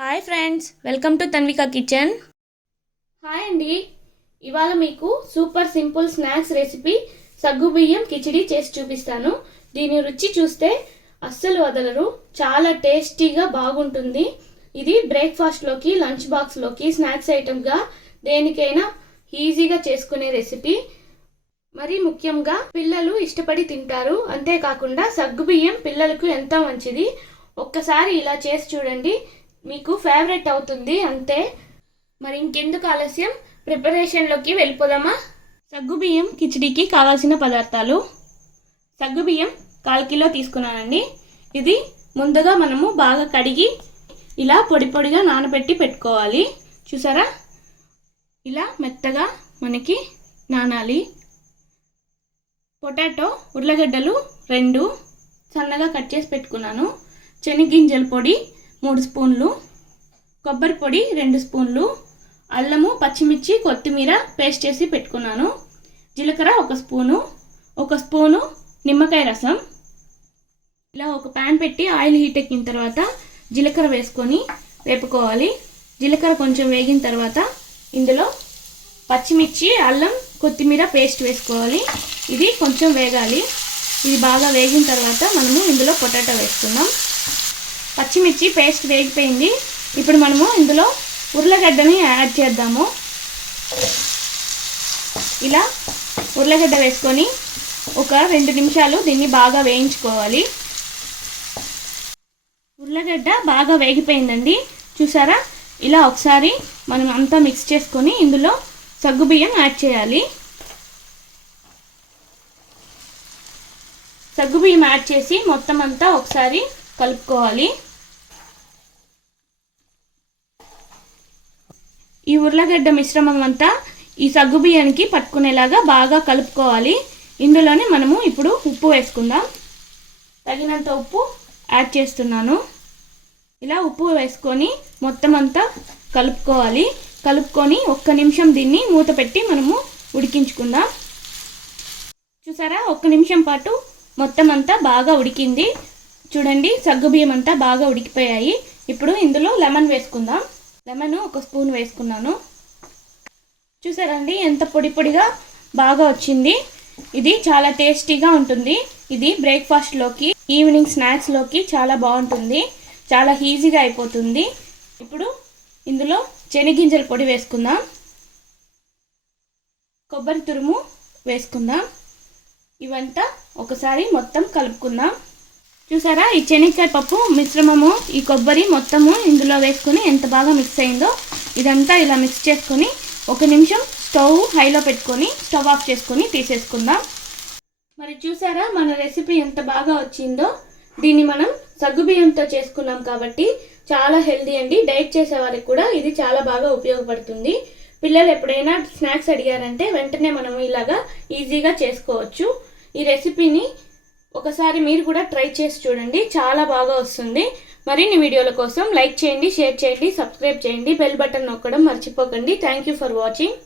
Hi friends, welcome to Tanvika kitchen. Hi అండి. ఇవాళ మీకు సూపర్ సింపుల్ స్నాక్స్ రెసిపీ సగ్గుబియ్యం కిచిడి చేసి చూపిస్తాను. దీని రుచి చూస్తే అస్సలు వదలరు. చాలా టేస్టీగా బాగుంటుంది. ఇది బ్రేక్ఫాస్ట్లోకి, లంచ్ బాక్స్లోకి, స్నాక్స్ ఐటమ్గా దేనికైనా ఈజీగా చేసుకునే రెసిపీ. మరి ముఖ్యంగా పిల్లలు ఇష్టపడి తింటారు. అంతేకాకుండా సగ్గుబియ్యం పిల్లలకు ఎంతో మంచిది. ఒక్కసారి ఇలా చేసి చూడండి, మీకు ఫేవరెట్ అవుతుంది అంతే. మరి ఇంకెందుకు ఆలస్యం, ప్రిపరేషన్లోకి వెళ్ళిపోదామా? సగ్గుబియ్యం కిచిడికి కావాల్సిన పదార్థాలు: సగ్గుబియ్యం 1/4 కిలో తీసుకున్నానండి. ఇది ముందుగా మనము బాగా కడిగి ఇలా పొడి పొడిగా నానబెట్టి పెట్టుకోవాలి. చూసారా, ఇలా మెత్తగా మనకి నానాలి. పొటాటో, ఉర్లగడ్డలు 2 సన్నగా కట్ చేసి పెట్టుకున్నాను. శనగగింజల పొడి 3 స్పూన్లు, కొబ్బరి పొడి 2 స్పూన్లు, అల్లము, పచ్చిమిర్చి, కొత్తిమీర పేస్ట్ చేసి పెట్టుకున్నాను. జీలకర్ర 1 స్పూను, 1 స్పూను నిమ్మకాయ రసం. ఇలా ఒక ప్యాన్ పెట్టి ఆయిల్ హీట్ ఎక్కిన తర్వాత జీలకర్ర వేసుకొని వేపుకోవాలి. జీలకర్ర కొంచెం వేగిన తర్వాత ఇందులో పచ్చిమిర్చి, అల్లం, కొత్తిమీర పేస్ట్ వేసుకోవాలి. ఇది కొంచెం వేగాలి. ఇది బాగా వేగిన తర్వాత మనము ఇందులో పొటాటో వేసుకుందాం. పచ్చిమిర్చి పేస్ట్ వేగిపోయింది. ఇప్పుడు మనము ఇందులో ఉర్లగడ్డని యాడ్ చేద్దాము. ఇలా ఉర్లగడ్డ వేసుకొని ఒక 2 నిమిషాలు దీన్ని బాగా వేయించుకోవాలి. ఉర్లగడ్డ బాగా వేగిపోయిందండి. చూసారా, ఇలా ఒకసారి మనం అంతా మిక్స్ చేసుకొని ఇందులో సగ్గుబియ్యం యాడ్ చేయాలి. సగ్గుబియ్యం యాడ్ చేసి మొత్తం అంతా ఒకసారి కలుపుకోవాలి. ఈ ఉర్లగడ్డ మిశ్రమం అంతా ఈ సగ్గుబియ్యానికి పట్టుకునేలాగా బాగా కలుపుకోవాలి. ఇందులోనే మనము ఇప్పుడు ఉప్పు వేసుకుందాం. తగినంత ఉప్పు యాడ్ చేస్తున్నాను. ఇలా ఉప్పు వేసుకొని మొత్తం అంతా కలుపుకోవాలి. కలుపుకొని 1 నిమిషం దీన్ని మూత పెట్టి మనము ఉడికించుకుందాం. చూసారా, 1 నిమిషం పాటు మొత్తం అంతా బాగా ఉడికింది. చూడండి, సగ్గుబియ్యం అంతా బాగా ఉడికిపోయాయి. ఇప్పుడు ఇందులో లెమన్ వేసుకుందాం. లెమన్ 1 స్పూన్ వేసుకున్నాను. చూసారండి, ఎంత పొడి పొడిగా బాగా వచ్చింది. ఇది చాలా టేస్టీగా ఉంటుంది. ఇది బ్రేక్ఫాస్ట్లోకి, ఈవినింగ్ స్నాక్స్లోకి చాలా బాగుంటుంది. చాలా ఈజీగా అయిపోతుంది. ఇప్పుడు ఇందులో శనగగింజల పొడి వేసుకుందాం. కొబ్బరి తురుము వేసుకుందాం. ఇవంతా ఒకసారి మొత్తం కలుపుకుందాం. చూసారా, ఈ శనగకాయ పప్పు మిశ్రమము, ఈ కొబ్బరి మొత్తము ఇందులో వేసుకొని ఎంత బాగా మిక్స్ అయిందో. ఇదంతా ఇలా మిక్స్ చేసుకొని 1 నిమిషం స్టవ్ హైలో పెట్టుకొని స్టవ్ ఆఫ్ చేసుకొని తీసేసుకుందాం. మరి చూసారా, మన రెసిపీ ఎంత బాగా వచ్చిందో. దీన్ని మనం సగ్గుబియ్యంతో చేసుకున్నాం కాబట్టి చాలా హెల్దీ అండి. డైట్ చేసే వారికి కూడా ఇది చాలా బాగా ఉపయోగపడుతుంది. పిల్లలు ఎప్పుడైనా స్నాక్స్ అడిగారంటే వెంటనే మనం ఇలాగా ఈజీగా చేసుకోవచ్చు. ఈ రెసిపీని ఒకసారి మీరు కూడా ట్రై చేసి చూడండి, చాలా బాగా వస్తుంది. మరిన్ని వీడియోల కోసం లైక్ చేయండి, షేర్ చేయండి, సబ్స్క్రైబ్ చేయండి, బెల్ బటన్ నొక్కడం మర్చిపోకండి. Thank you for watching.